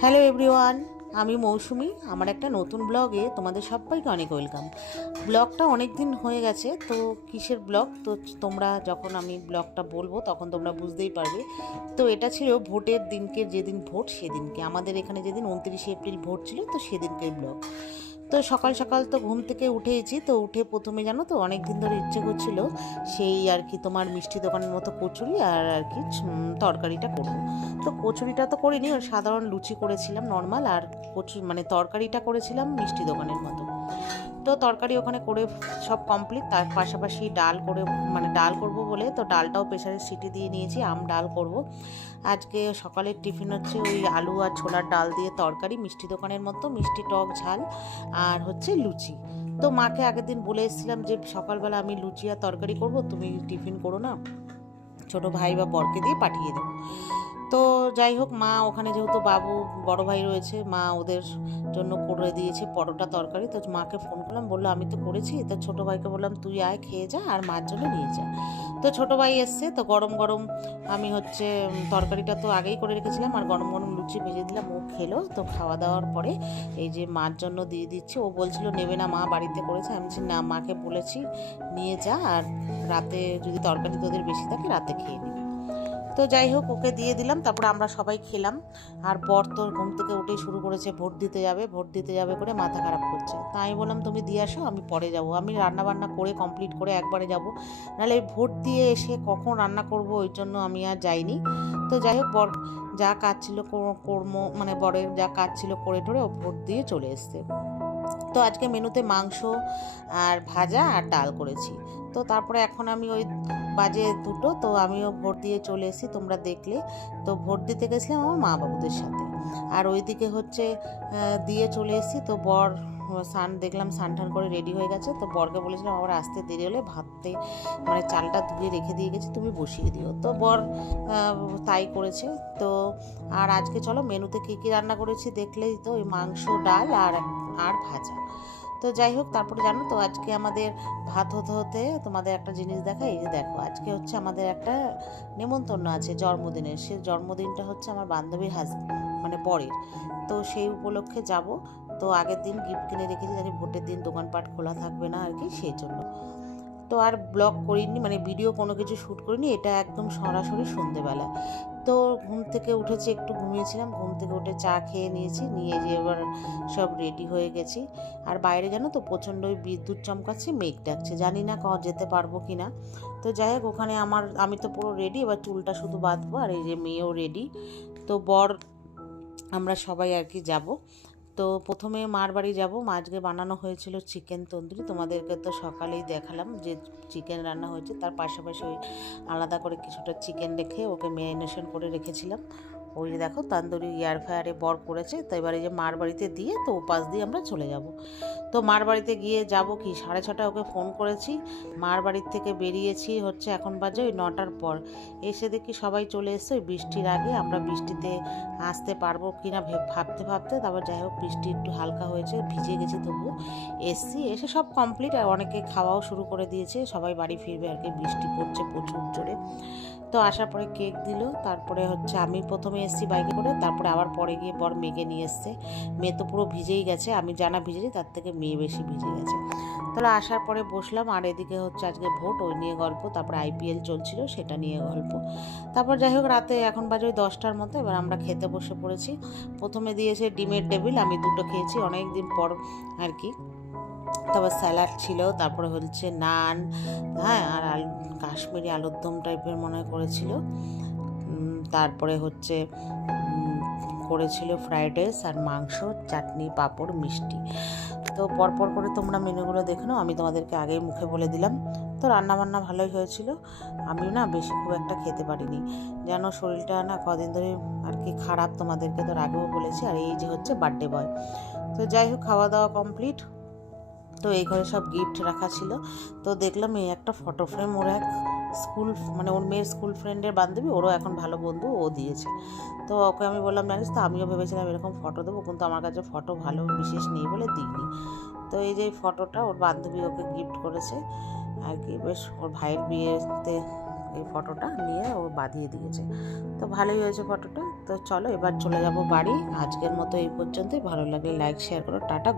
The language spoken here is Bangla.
হ্যালো এভরিওয়ান, আমি মৌসুমি। আমার একটা নতুন ব্লগে তোমাদের সবাইকে অনেক ওয়েলকাম। ব্লগটা অনেক দিন হয়ে গেছে, তো কিসের ব্লগ তো তোমরা যখন আমি ব্লগটা বলবো তখন তোমরা বুঝতেই পারবে। তো এটা ছিল ভোটের দিনকে, যেদিন ভোট সেদিনকে আমাদের এখানে যেদিন 29শে এপ্রিল ভোট ছিল, তো সেদিনকের ব্লগ। তো সকাল সকাল তো ঘুম থেকে উঠেছি, তো উঠে প্রথমে জানো তো অনেক দিন ধরে ইচ্ছে করছিল সেই আর কি তোমার মিষ্টি দোকানের মতো কচুরি আর কি তরকারিটা করবো। তো কচুরিটা তো করিনি, ওর সাধারণ লুচি করেছিলাম নর্মাল, আর মানে তরকারিটা করেছিলাম মিষ্টি দোকানের মতো। তো তরকারি ওখানে করে সব কমপ্লিট, তার পাশাপাশি ডাল করে মানে ডাল করব বলে তো ডালটাও প্রেসারে সিটি দিয়ে নিয়েছি, ডাল করব। আজকে সকালের টিফিন হচ্ছে ওই আলু আর ছোলার ডাল দিয়ে তরকারি, মিষ্টি দোকানের মতো, মিষ্টি টক ঝাল, আর হচ্ছে লুচি। তো মাকে আগের দিন বলে এসেছিলাম যে সকালবেলা আমি লুচি আর তরকারি করব, তুমি টিফিন করো না, ছোটো ভাই বা বরকে দিয়ে পাঠিয়ে দেবো। তো যাই হোক, মা ওখানে যেহেতু বাবু বড় ভাই রয়েছে, মা ওদের জন্য করে দিয়েছে পরোটা তরকারি। তো মাকে ফোন করলাম, বললো আমি তো করেছি। তো ছোটো ভাইকে বললাম তুই আয় খেয়ে যা, আর মার জন্য নিয়ে যা। তো ছোটো ভাই এসছে, তো গরম গরম আমি হচ্ছে তরকারিটা তো আগেই করে রেখেছিলাম, আর গরম গরম লুচি ভেজে দিলাম, ও খেলো। তো খাওয়া দাওয়ার পরে এই যে মার জন্য দিয়ে দিচ্ছি। ও বলছিল নেবে না, মা বাড়িতে করেছে। আমি বলছি না, মাকে বলেছি নিয়ে যা, আর রাতে যদি তরকারি তোদের বেশি থাকে রাতে খেয়ে নিবি। তো যাই হোক, ওকে দিয়ে দিলাম, তারপর আমরা সবাই খেলাম। আর পর তো ঘুম থেকে উঠেই শুরু করেছে ভোট দিতে যাবে, ভোট দিতে যাবে করে মাথা খারাপ করছে। তাই আমি বললাম তুমি দিয়ে আসো, আমি পরে যাব, আমি রান্না বান্না করে কমপ্লিট করে একবারে যাব, নাহলে ভোট দিয়ে এসে কখন রান্না করব, ওই জন্য আমি আর যাইনি। তো যাই হোক, বর যা কাজ ছিল কর্ম মানে বরের যা কাজ ছিল করে টোরে ও ভোট দিয়ে চলে এসছে। তো আজকে মেনুতে মাংস আর ভাজা আর ডাল করেছি। তো তারপরে এখন আমি ওই বাজে 2টো, তো আমিও ভোট দিয়ে চলে এসেছি, তোমরা দেখলে। তো ভোট দিতে গেছিলাম আমার মা বাবুদের সাথে, আর ওইদিকে হচ্ছে দিয়ে চলে এসেছি। তো বর দেখলাম স্নান টান করে রেডি হয়ে গেছে। তো বরকে বলেছিলাম আবার আসতে দেরি হলে ভাততে মানে চালটা ধুয়ে রেখে দিয়ে গেছি, তুমি বসিয়ে দিও। তো বর তাই করেছে। তো আর আজকে চলো মেনুতে কী কী রান্না করেছি দেখলেই তো, ওই মাংস, ডাল আর ভাজা। তো যাই হোক, তারপরে জানো তো আজকে আমাদের ভাত হতে হতে তোমাদের একটা জিনিস দেখা, এই যে দেখো, আজকে হচ্ছে আমাদের একটা নেমন্তন্ন আছে জন্মদিনের। সে জন্মদিনটা হচ্ছে আমার বান্ধবীর মানে বরের। তো সেই উপলক্ষে যাব। তো আগের দিন গিফট কিনে রেখেছি, জানি ভোটের দিন দোকানপাট খোলা থাকবে না আর কি, সেই জন্য। তো আর ব্লগ করিনি, মানে ভিডিও কোনো কিছু শ্যুট করিনি, এটা একদম সরাসরি সন্ধেবেলা। তো ঘুম থেকে উঠেছি, একটু ঘুমিয়েছিলাম, ঘুম থেকে উঠে চা খেয়ে নিয়েছি, নিয়ে যে এবার সব রেডি হয়ে গেছি। আর বাইরে জানো তো প্রচণ্ড ওই বিদ্যুৎ চমকাচ্ছে, মেঘ ডাকছে, জানি না যেতে পারবো কি না। তো যাই হোক, ওখানে আমি তো পুরো রেডি, এবার চুলটা শুধু বাঁধবো, আর এই যে মেয়েও রেডি। তো আমরা সবাই আর কি যাব। তো প্রথমে মার বাড়ি যাবো। মা আজকে বানানো হয়েছিল চিকেন তন্দুরি, তোমাদেরকে তো সকালেই দেখালাম যে চিকেন রান্না হয়েছে, তার পাশাপাশি ওই আলাদা করে কিছুটা চিকেন রেখে ওকে ম্যারিনেশন করে রেখেছিলাম। ওই যে দেখো তন্দুরি এয়ার ফ্রায়ারে বর করেছে। তো এবারে যে মার বাড়িতে দিয়ে, তো পাশ দিয়ে আমরা চলে যাব। তো মার বাড়িতে গিয়ে যাব কি 6:30 ওকে ফোন করেছি, মার বাড়ির থেকে বেরিয়েছি হচ্ছে এখন বাজে ওই 9টার পর। এসে দেখি সবাই চলে এসছে ওই বৃষ্টির আগে। আমরা বৃষ্টিতে আসতে পারবো কি না ভাবতে ভাবতে, তারপর যাই হোক বৃষ্টি একটু হালকা হয়েছে, ভিজে গেছি, তবু এসছি। এসে সব কমপ্লিট, আর অনেকে খাওয়াও শুরু করে দিয়েছে, সবাই বাড়ি ফিরবে আর কি, বৃষ্টি পড়ছে প্রচুর জোরে। তো আসার পরে কেক দিল, তারপরে হচ্ছে আমি প্রথমে এসেছি বাইকে করে, তারপরে আবার পরে গিয়ে বর মেয়েকে নিয়ে এসছে। মেয়ে তো পুরো ভিজেই গেছে, আমি জানা ভিজেছি, তার থেকে মেয়ে বেশি ভিজে গেছে। তাহলে আসার পরে বসলাম, আর এদিকে হচ্ছে আজকে ভোট, ওই নিয়ে গল্প, তারপরে আইপিএল চলছিল সেটা নিয়ে গল্প। তারপর যাই হোক, রাতে এখন বাজে ওই 10টার মতো, এবার আমরা খেতে বসে পড়েছি। প্রথমে দিয়েছে ডিমের টেবিল, আমি 2টো খেয়েছি অনেক দিন পর আর কি। তারপর স্যালাড ছিল, তারপরে হচ্ছে নান, হ্যাঁ, আর কাশ্মীরি আলুর দম টাইপের মনে হয় করেছিল। তারপরে হচ্ছে করেছিল ফ্রাইড রাইস আর মাংস, চাটনি, পাঁপড়, মিষ্টি। তো পরপর করে তোমরা মেনুগুলো দেখে নাও, আমি তোমাদেরকে আগেই মুখে বলে দিলাম। তো রান্নাবান্না ভালোই হয়েছিল। আমিও না বেশি খুব একটা খেতে পারিনি, যেন শরীরটা না কদিন ধরে আর কি খারাপ, তোমাদেরকে তো আগেও বলেছি। আর এই যে হচ্ছে বার্থডে বয়। তো যাই হোক, খাওয়া দাওয়া কমপ্লিট। তো এই ঘরে সব গিফট রাখা ছিল। তো দেখলাম এই একটা ফটো ফ্রেম, ওর এক স্কুল মানে ওর মেয়ের স্কুল ফ্রেন্ডের বান্ধবী, ওরও এখন ভালো বন্ধু, ও দিয়েছে। তো ওকে আমি বললাম জানিস তো, আমিও ভেবেছিলাম এরকম ফটো দেবো, কিন্তু আমার কাছে ফটো ভালো বিশেষ নেই বলে দিইনি। তো এই যে ফটোটা ওর বান্ধবী ওকে গিফট করেছে আর কি, বেশ ওর ভাইয়ের বিয়েতে এই ফটোটা নিয়ে ও বাঁধিয়ে দিয়েছে। তো ভালোই হয়েছে ফটোটা। তো চলো এবার চলে যাব বাড়ি। আজকের মতো এই পর্যন্তই। ভালো লাগলে লাইক শেয়ার করো। টাটা।